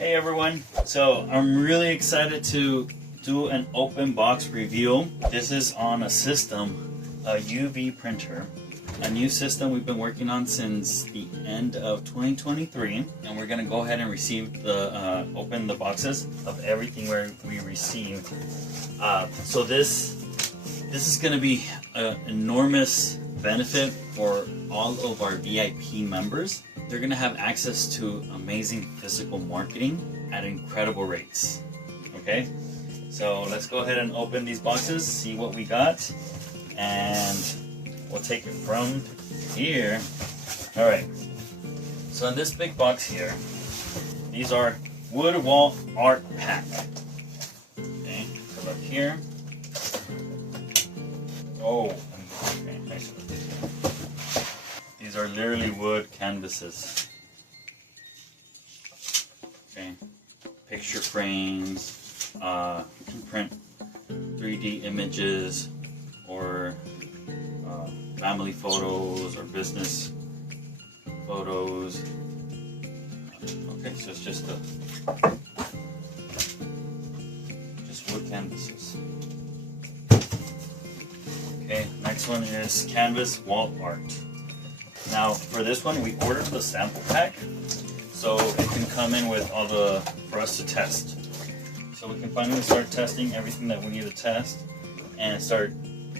Hey everyone, so I'm really excited to do an open box review. This is on a system, a UV printer, a new system we've been working on since the end of 2023, and we're gonna go ahead and receive the open the boxes of everything we received. So this is gonna be an enormous benefit for all of our VIP members. They're gonna have access to amazing physical marketing at incredible rates. Okay, so let's go ahead and open these boxes, see what we got, and we'll take it from here. All right, so in this big box here, these are wood wall art pack. Okay, so look here. Oh, okay, I should have did here. These are literally wood canvases. Okay, picture frames. You can print 3D images or family photos or business photos. Okay, so it's just wood canvases. Okay, next one is canvas wall art. Now for this one, we ordered the sample pack, so it can come in with all for us to test. So we can finally start testing everything that we need to test and start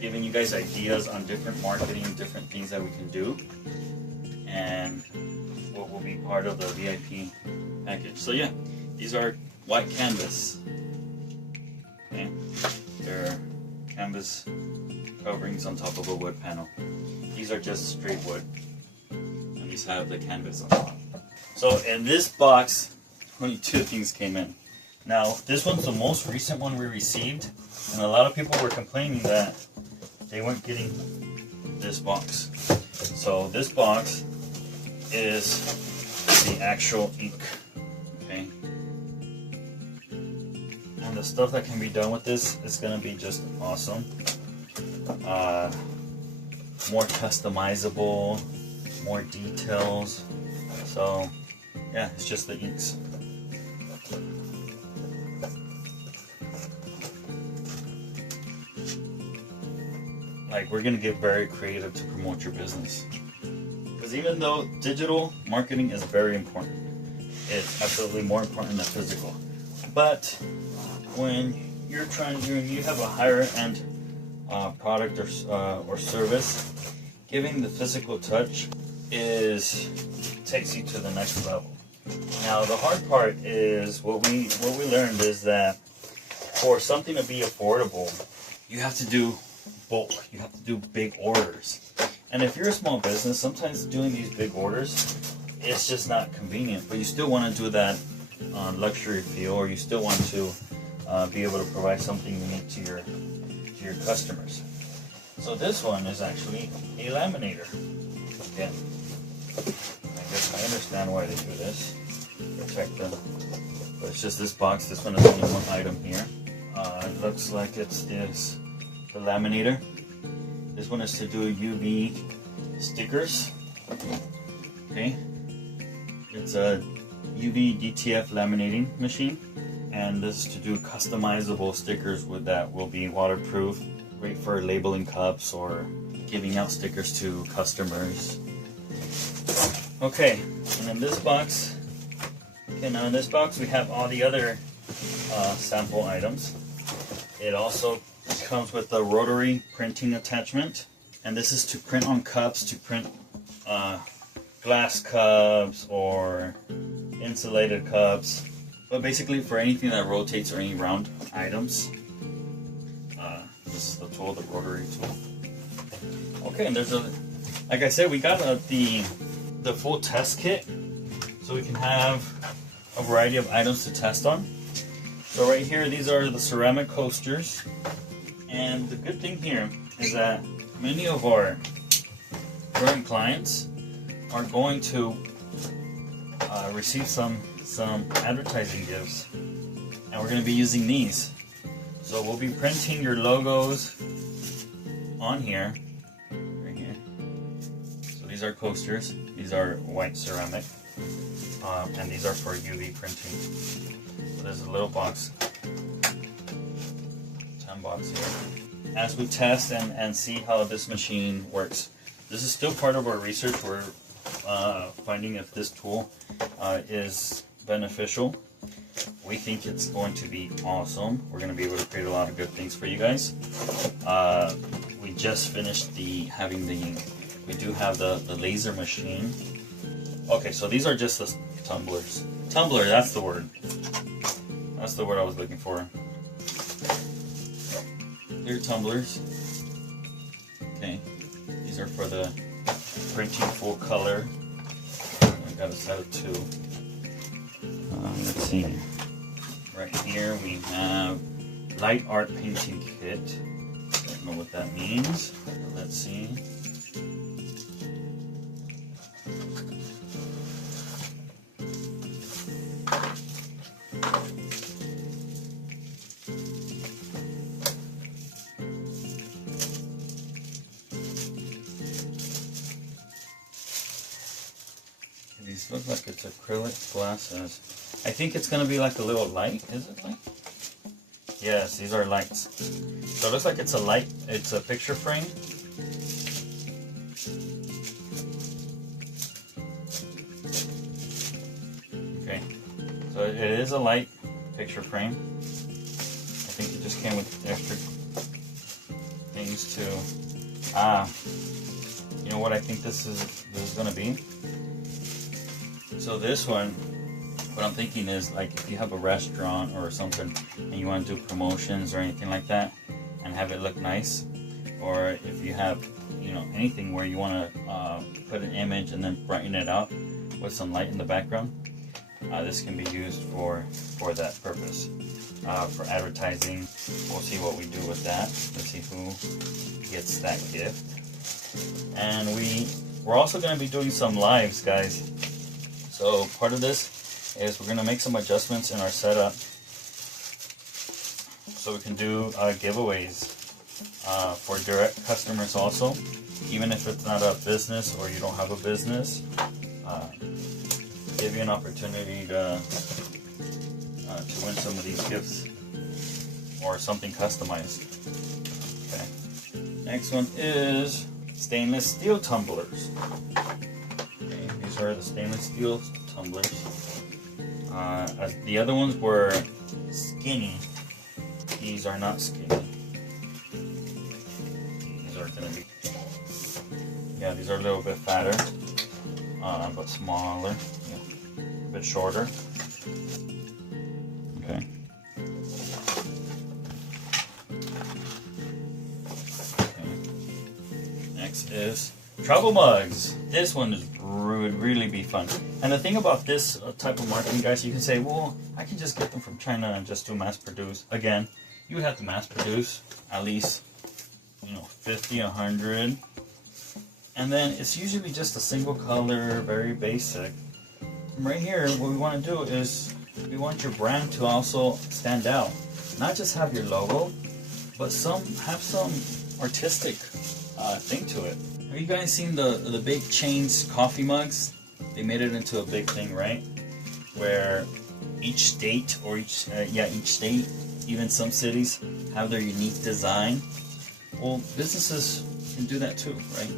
giving you guys ideas on different marketing, different things that we can do, and what will be part of the VIP package. So yeah, these are white canvas. Okay, they're canvas coverings on top of a wood panel. These are just straight wood, and these have the canvas on top. So in this box, only 2 things came in. Now this one's the most recent one we received, and a lot of people were complaining that they weren't getting this box. So this box is the actual ink, okay? And the stuff that can be done with this is gonna be just awesome. More customizable, more details. So yeah, it's just the inks. Like, we're gonna get very creative to promote your business, because even though digital marketing is very important, it's absolutely more important than physical. But when you have a higher end product or service, giving the physical touch takes you to the next level. Now the hard part is what we learned is that for something to be affordable, you have to do bulk. You have to do big orders. And if you're a small business, sometimes doing these big orders, it's just not convenient. But you still want to do that luxury feel, or you still want to be able to provide something unique to your customers. So this one is actually a laminator. Again, I guess I understand why they do this. Protect them. But it's just this box. This one is only one item here. It looks like it's the laminator. This one is to do UV stickers. Okay. It's a UV DTF laminating machine. And this is to do customizable stickers that will be waterproof. Great for labeling cups or giving out stickers to customers. Okay, and in this box, now in this box we have all the other sample items. It also comes with a rotary printing attachment, and this is to print on cups, to print glass cups or insulated cups, but basically for anything that rotates or any round items. This is the tool, the rotary tool. Okay, and like I said, we got the full test kit, so we can have a variety of items to test on. So right here, these are the ceramic coasters, and the good thing here is that many of our current clients are going to receive some advertising gifts, and we're going to be using these. So we'll be printing your logos on here, right here. So these are coasters. These are white ceramic. and these are for UV printing. So there's a little box, 10 box here. As we test and see how this machine works, this is still part of our research. We're finding if this tool is beneficial. We think it's going to be awesome. We're going to be able to create a lot of good things for you guys. We just finished we do have the laser machine. Okay, so these are just the tumblers. Tumbler, that's the word. That's the word I was looking for. They're tumblers. Okay, these are for the printing full color. I got a set of 2. Let's see. Right here we have light art painting kit. Don't know what that means. Let's see. These look like it's acrylic glasses. I think it's gonna be like a little light. Is it light? Yes, these are lights. So it looks like it's a light. It's a picture frame. Okay, so it is a light picture frame. I think it just came with extra things too. You know what I think this is gonna be? So this one, what I'm thinking is, like, if you have a restaurant or something and you want to do promotions or anything like that and have it look nice, or if you have, you know, anything where you want to put an image and then brighten it up with some light in the background, this can be used for that purpose. For advertising, we'll see what we do with that. Let's see who gets that gift. And we're also going to be doing some lives, guys. So part of this is we're going to make some adjustments in our setup so we can do giveaways for direct customers also, even if it's not a business or you don't have a business. Give you an opportunity to win some of these gifts or something customized. Okay. Next one is stainless steel tumblers. Okay, these are the stainless steel tumblers. The other ones were skinny. These are not skinny. These are gonna be, yeah, these are a little bit fatter, but smaller, yeah, a bit shorter. Okay. Next is travel mugs. This one would really be fun. And the thing about this type of marketing, guys, you can say, well, I can just get them from China and just do mass produce. Again, you would have to mass produce at least, 50, 100. And then it's usually just a single color, very basic. And right here, what we want to do is we want your brand to also stand out. Not just have your logo, but have some artistic thing to it. Have you guys seen the big chains coffee mugs? They made it into a big thing, right? Where each state or each state, even some cities, have their unique design. Well, businesses can do that too, right?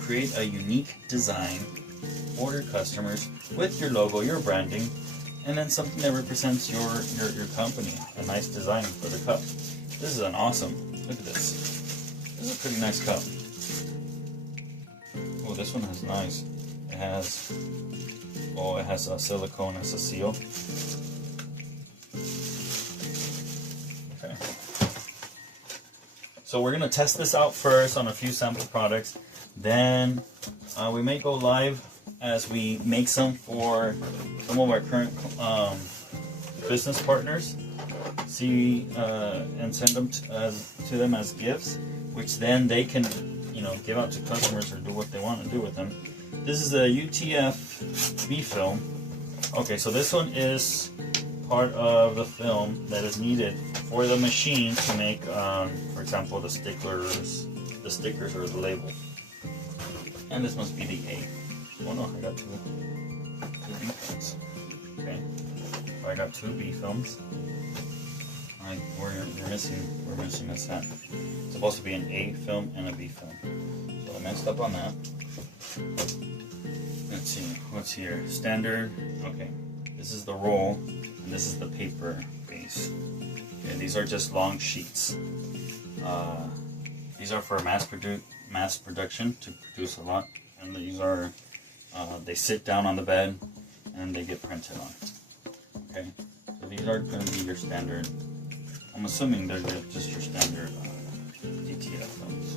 Create a unique design for your customers with your logo, your branding, and then something that represents your company. A nice design for the cup. This is an awesome. Look at this. This is a pretty nice cup. Oh, this one is nice. It has a silicone as a seal. Okay. So we're gonna test this out first on a few sample products. Then we may go live as we make some for some of our current business partners. See and send them to them as gifts, which then they can give out to customers or do what they want to do with them. This is a UTF-B film. Okay, so this one is part of the film that is needed for the machine to make, for example, the stickers or the label. And this must be the A. Oh no, I got two. B films. Okay, so I got 2 B films. Alright, we're missing a set. It's supposed to be an A film and a B film. So I messed up on that. Let's see, what's here? Standard, okay. This is the roll, and this is the paper base. Okay, these are just long sheets. These are for mass production to produce a lot. And these are, they sit down on the bed and they get printed on. Okay, so these are going to be your standard, I'm assuming they're just your standard DTF films.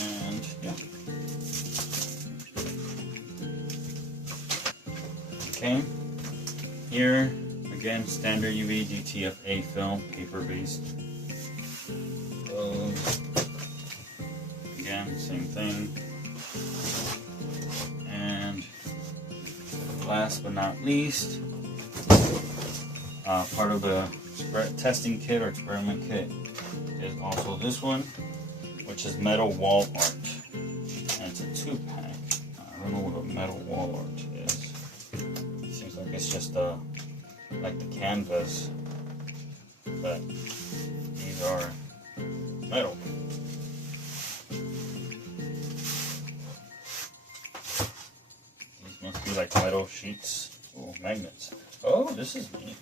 And yeah. Okay, here again, standard UV DTF-A film, paper based. Again, same thing. And last but not least, part of the testing kit or experiment kit is also this one, which is metal wall art. And it's a 2-pack. I don't know what a metal wall art is. It seems like it's just like the canvas, but these are metal. These must be like metal sheets or magnets. Oh, this is neat.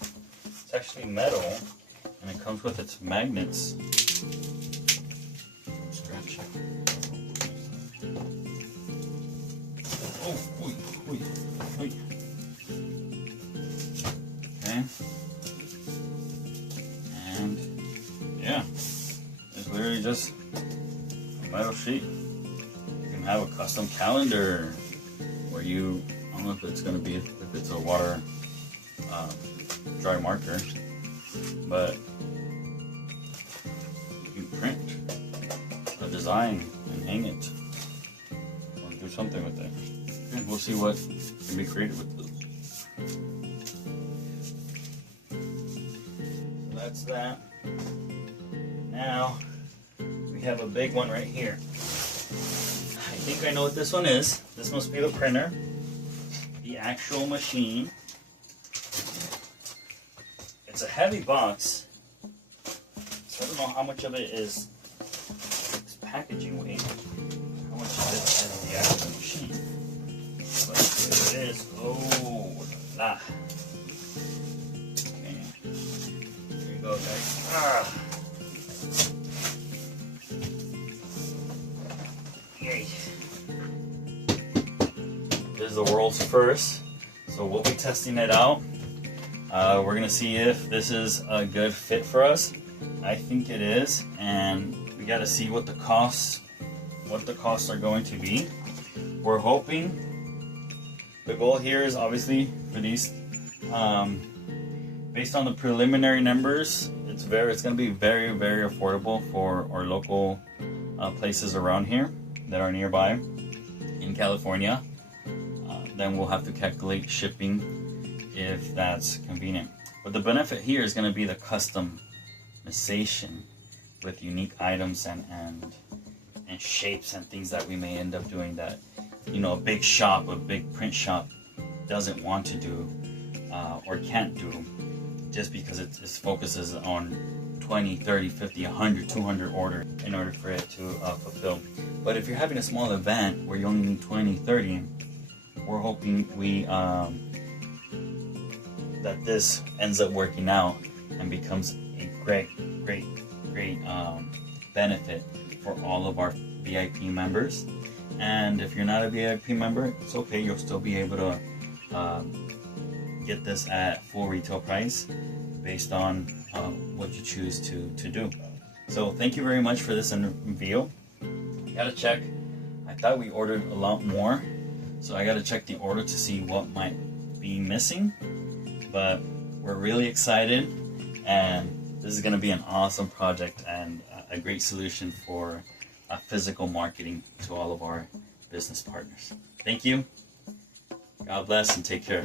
It's actually metal, and it comes with its magnets. Scratch it. Oh, oi, oi, oi. Okay. And yeah, it's literally just a metal sheet. You can have a custom calendar where you, I don't know if it's going to be, if it's a water dry marker, but you can print a design and hang it or do something with it. And we'll see what can be created with those. So that's that. Now we have a big one right here. I think I know what this one is. This must be the printer, the actual machine. It's a heavy box, so I don't know how much of it is its packaging weight, how much of it is the actual machine. But here it is. Oh la! Okay, here you go, guys. Ah. Yay! This is the world's first, so we'll be testing it out. We're gonna see if this is a good fit for us. I think it is, and we gotta see what the costs are going to be. We're hoping, the goal here is obviously for these, based on the preliminary numbers, it's gonna be very, very affordable for our local places around here that are nearby in California. Then we'll have to calculate shipping if that's convenient. But the benefit here is going to be the customization with unique items and shapes and things that we may end up doing that, you know, a big print shop doesn't want to do or can't do, just because it focuses on 20, 30, 50, 100, 200 orders in order for it to fulfill. But if you're having a small event where you only need 20, 30, we're hoping that this ends up working out and becomes a great benefit for all of our VIP members. And if you're not a VIP member, it's okay, you'll still be able to get this at full retail price based on what you choose to do. So thank you very much for this reveal. Gotta check, I thought we ordered a lot more, so I gotta check the order to see what might be missing. But we're really excited, and this is going to be an awesome project and a great solution for physical marketing to all of our business partners. Thank you. God bless and take care.